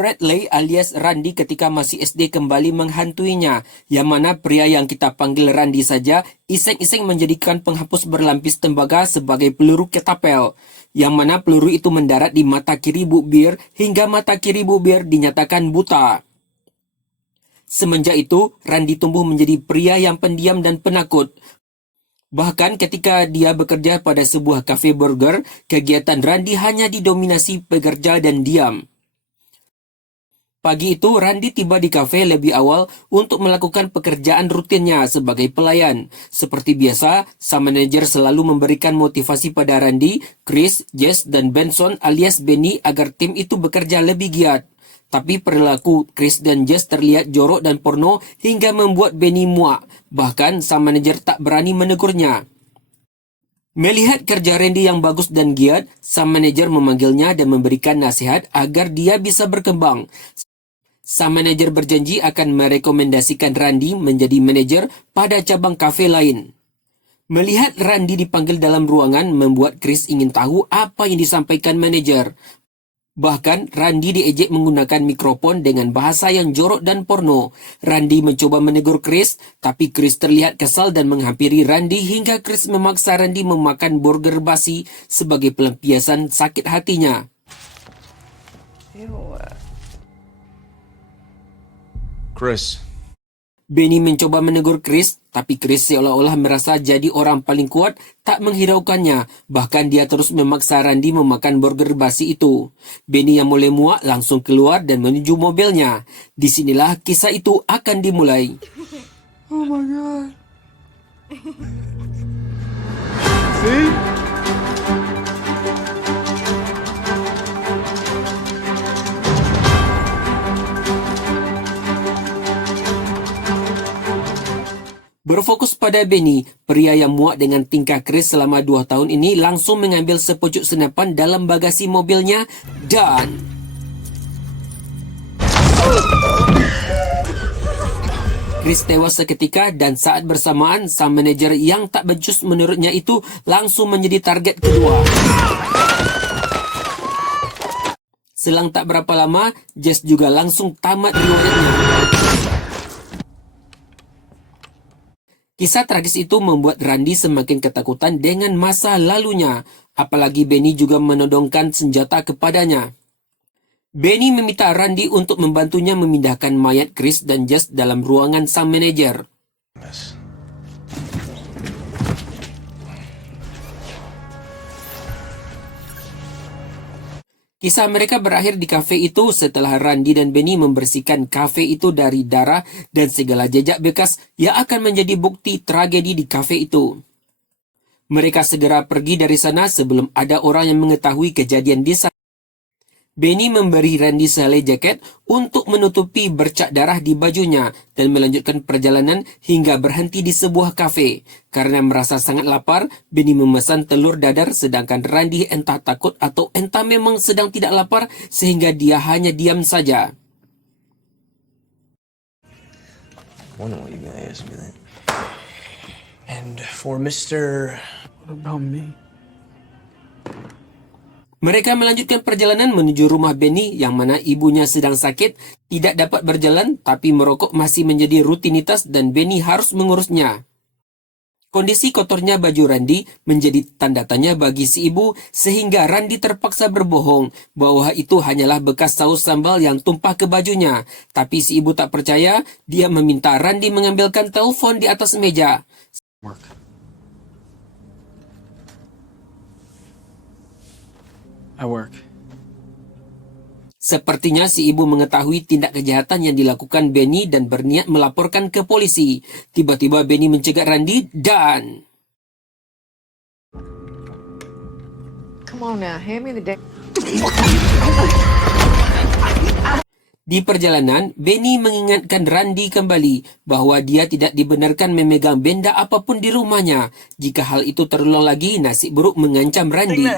Bradley alias Randy ketika masih SD kembali menghantuinya, yang mana pria yang kita panggil Randy saja iseng-iseng menjadikan penghapus berlapis tembaga sebagai peluru ketapel, yang mana peluru itu mendarat di mata kiri Bu Bir hingga mata kiri Bu Bir dinyatakan buta. Semenjak itu, Randy tumbuh menjadi pria yang pendiam dan penakut. Bahkan ketika dia bekerja pada sebuah kafe burger, kegiatan Randy hanya didominasi pekerja dan diam. Pagi itu, Randy tiba di kafe lebih awal untuk melakukan pekerjaan rutinnya sebagai pelayan. Seperti biasa, sang manajer selalu memberikan motivasi pada Randy, Chris, Jess, dan Benson alias Benny agar tim itu bekerja lebih giat. Tapi perilaku Chris dan Jess terlihat jorok dan porno hingga membuat Benny muak. Bahkan, sang manajer tak berani menegurnya. Melihat kerja Randy yang bagus dan giat, sang manajer memanggilnya dan memberikan nasihat agar dia bisa berkembang. Sang manajer berjanji akan merekomendasikan Randy menjadi manajer pada cabang kafe lain. Melihat Randy dipanggil dalam ruangan membuat Chris ingin tahu apa yang disampaikan manajer. Bahkan Randy diejek menggunakan mikrofon dengan bahasa yang jorok dan porno. Randy mencoba menegur Chris, tapi Chris terlihat kesal dan menghampiri Randy hingga Chris memaksa Randy memakan burger basi sebagai pelampiasan sakit hatinya. Chris. Benny mencoba menegur Chris, tapi Chris seolah-olah merasa jadi orang paling kuat, tak menghiraukannya. Bahkan dia terus memaksa Randy memakan burger basi itu. Benny yang mulai muak langsung keluar dan menuju mobilnya. Disinilah kisah itu akan dimulai. Oh my god. See? Berfokus pada Benny, pria yang muak dengan tingkah Chris selama 2 tahun ini langsung mengambil sepucuk senapan dalam bagasi mobilnya dan... Chris tewas seketika dan saat bersamaan sang manajer yang tak becus menurutnya itu langsung menjadi target kedua. Selang tak berapa lama, Jess juga langsung tamat riwayatnya. Kisah tragis itu membuat Randy semakin ketakutan dengan masa lalunya, apalagi Benny juga menodongkan senjata kepadanya. Benny meminta Randy untuk membantunya memindahkan mayat Chris dan Jess dalam ruangan sang manajer. Kisah mereka berakhir di kafe itu setelah Randy dan Benny membersihkan kafe itu dari darah dan segala jejak bekas yang akan menjadi bukti tragedi di kafe itu. Mereka segera pergi dari sana sebelum ada orang yang mengetahui kejadian di sana. Benny memberi Randy sehelai jaket untuk menutupi bercak darah di bajunya dan melanjutkan perjalanan hingga berhenti di sebuah kafe. Karena merasa sangat lapar, Benny memesan telur dadar sedangkan Randy entah takut atau entah memang sedang tidak lapar sehingga dia hanya diam saja. Wonder what you gonna ask me that. And for Mr. What about me? Mereka melanjutkan perjalanan menuju rumah Benny yang mana ibunya sedang sakit, tidak dapat berjalan, tapi merokok masih menjadi rutinitas dan Benny harus mengurusnya. Kondisi kotornya baju Randy menjadi tanda tanya bagi si ibu sehingga Randy terpaksa berbohong bahwa itu hanyalah bekas saus sambal yang tumpah ke bajunya. Tapi si ibu tak percaya, dia meminta Randy mengambilkan telepon di atas meja. I work. Sepertinya si ibu mengetahui tindak kejahatan yang dilakukan Benny dan berniat melaporkan ke polisi. Tiba-tiba Benny mencegat Randy dan... Come on now, hand me the deck. Di perjalanan, Benny mengingatkan Randy kembali bahwa dia tidak dibenarkan memegang benda apapun di rumahnya. Jika hal itu terulang lagi, nasib buruk mengancam Randy.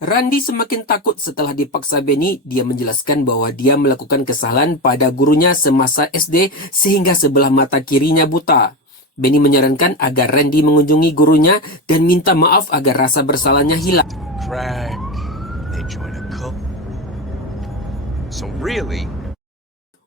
Randy semakin takut setelah dipaksa Benny. Dia menjelaskan bahwa dia melakukan kesalahan pada gurunya semasa SD sehingga sebelah mata kirinya buta. Benny menyarankan agar Randy mengunjungi gurunya dan minta maaf agar rasa bersalahnya hilang. Crack. They join a So really,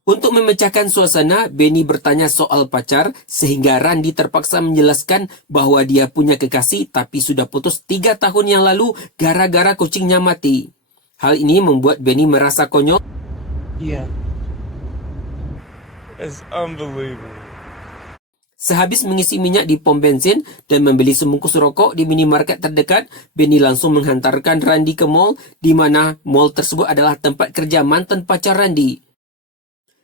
Untuk memecahkan suasana, Benny bertanya soal pacar sehingga Randy terpaksa menjelaskan bahwa dia punya kekasih tapi sudah putus 3 tahun yang lalu gara-gara kucingnya mati. Hal ini membuat Benny merasa konyol. Yeah. it's unbelievable. Sehabis mengisi minyak di pom bensin dan membeli sebungkus rokok di minimarket terdekat, Benny langsung menghantarkan Randy ke mall, di mana mall tersebut adalah tempat kerja mantan pacar Randy.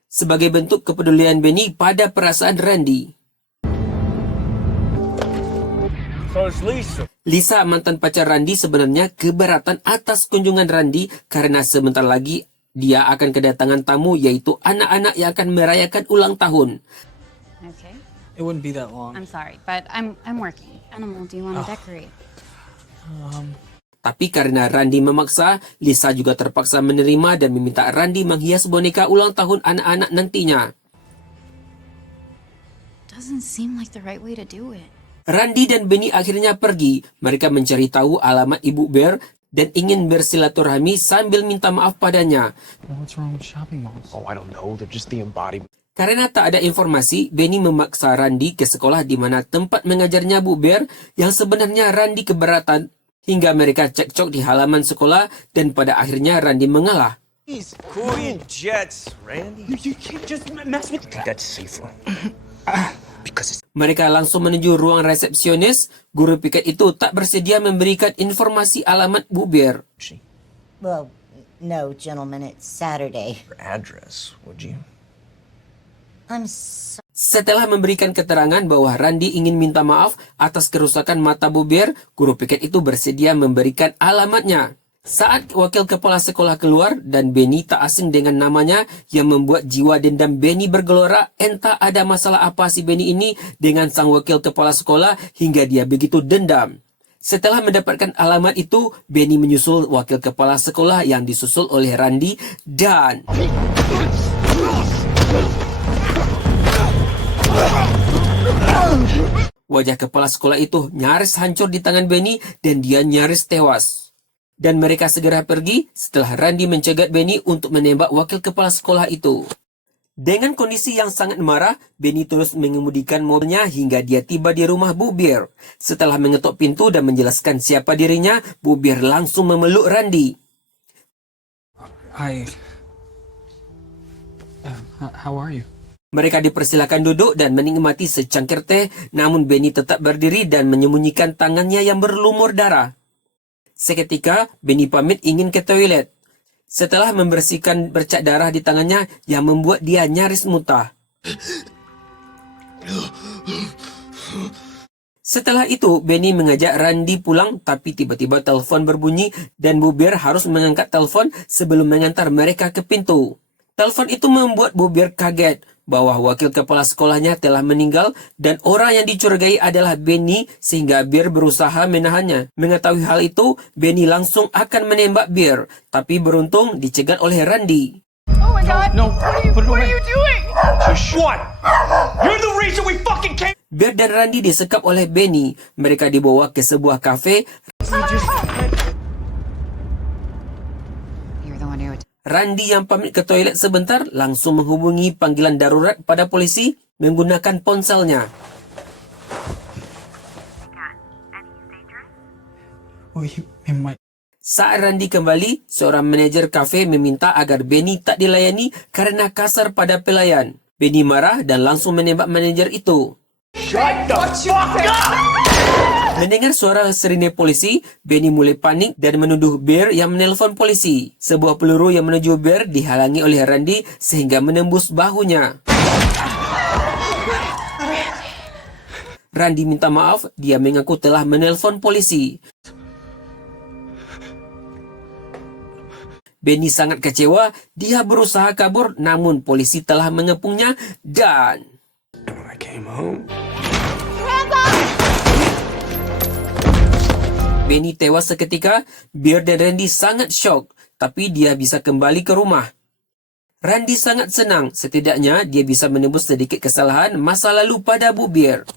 Sebagai bentuk kepedulian Benny pada perasaan Randy. So it's Lisa. Lisa, mantan pacar Randy, sebenarnya keberatan atas kunjungan Randy karena sebentar lagi dia akan kedatangan tamu, yaitu anak-anak yang akan merayakan ulang tahun. Okay. It wouldn't be that long. I'm sorry, but I'm working. Animal, do you want to decorate? Tapi karena Randy memaksa, Lisa juga terpaksa menerima dan meminta Randy menghias boneka ulang tahun anak-anak nantinya. Doesn't seem like the right way to do it. Randy dan Benny akhirnya pergi. Mereka mencari tahu alamat Ibu Bear dan ingin bersilaturahmi sambil minta maaf padanya. What's wrong with shopping malls? Oh, I don't know. They're just the embodiment. Karena tak ada informasi, Benny memaksa Randy ke sekolah di mana tempat mengajarnya Bu Bear yang sebenarnya Randy keberatan, hingga mereka cekcok di halaman sekolah dan pada akhirnya Randy mengalah. Cool your jets, Randy. You can't just mess with that. That's safer. Because it's Mereka langsung menuju ruang resepsionis. Guru piket itu tak bersedia memberikan informasi alamat Bu Bear. Well, no, gentlemen, it's Saturday. your address, would you? I'm so Setelah memberikan keterangan bahwa Randy ingin minta maaf atas kerusakan mata Bu Bear, guru piket itu bersedia memberikan alamatnya. Saat wakil kepala sekolah keluar dan Benny tak asing dengan namanya yang membuat jiwa dendam Benny bergelora, entah ada masalah apa si Benny ini dengan sang wakil kepala sekolah hingga dia begitu dendam. Setelah mendapatkan alamat itu, Benny menyusul wakil kepala sekolah yang disusul oleh Randy dan... Wajah kepala sekolah itu nyaris hancur di tangan Benny dan dia nyaris tewas. Dan mereka segera pergi setelah Randy mencegat Benny untuk menembak wakil kepala sekolah itu. Dengan kondisi yang sangat marah, Benny terus mengemudikan mobilnya hingga dia tiba di rumah Bu Bear. Setelah mengetuk pintu dan menjelaskan siapa dirinya, Bu Bear langsung memeluk Randy. Hi. How are you? Mereka dipersilakan duduk dan menikmati secangkir teh, namun Benny tetap berdiri dan menyembunyikan tangannya yang berlumur darah. Seketika, Benny pamit ingin ke toilet. Setelah membersihkan bercak darah di tangannya yang membuat dia nyaris muntah. Setelah itu, Benny mengajak Randy pulang, tapi tiba-tiba telepon berbunyi dan Bu Bear harus mengangkat telepon sebelum mengantar mereka ke pintu. Telepon itu membuat Bu Bear kaget bahwa wakil kepala sekolahnya telah meninggal dan orang yang dicurigai adalah Benny, sehingga Bear berusaha menahannya. Mengetahui hal itu, Benny langsung akan menembak Bear, tapi beruntung dicegat oleh Randy. Oh my God! No, put it What away. are you doing? What? You're the reason we fucking came. Bear dan Randy disekap oleh Benny. Mereka dibawa ke sebuah kafe. You're the one who. Randy yang pamit ke toilet sebentar langsung menghubungi panggilan darurat pada polisi menggunakan ponselnya. Oh, you might. Saat Randy kembali, seorang manajer kafe meminta agar Benny tak dilayani karena kasar pada pelayan. Benny marah dan langsung menembak manajer itu. Shut the fuck up! Mendengar suara sirine polisi, Benny mulai panik dan menuduh Bear yang menelpon polisi. Sebuah peluru yang menuju Bear dihalangi oleh Randy sehingga menembus bahunya. Randy minta maaf, dia mengaku telah menelpon polisi. Benny sangat kecewa, dia berusaha kabur namun polisi telah mengepungnya dan... When I came home, Benny tewas seketika. Bear dan Randy sangat syok, tapi dia bisa kembali ke rumah. Randy sangat senang, setidaknya dia bisa menebus sedikit kesalahan masa lalu pada Bu Bear.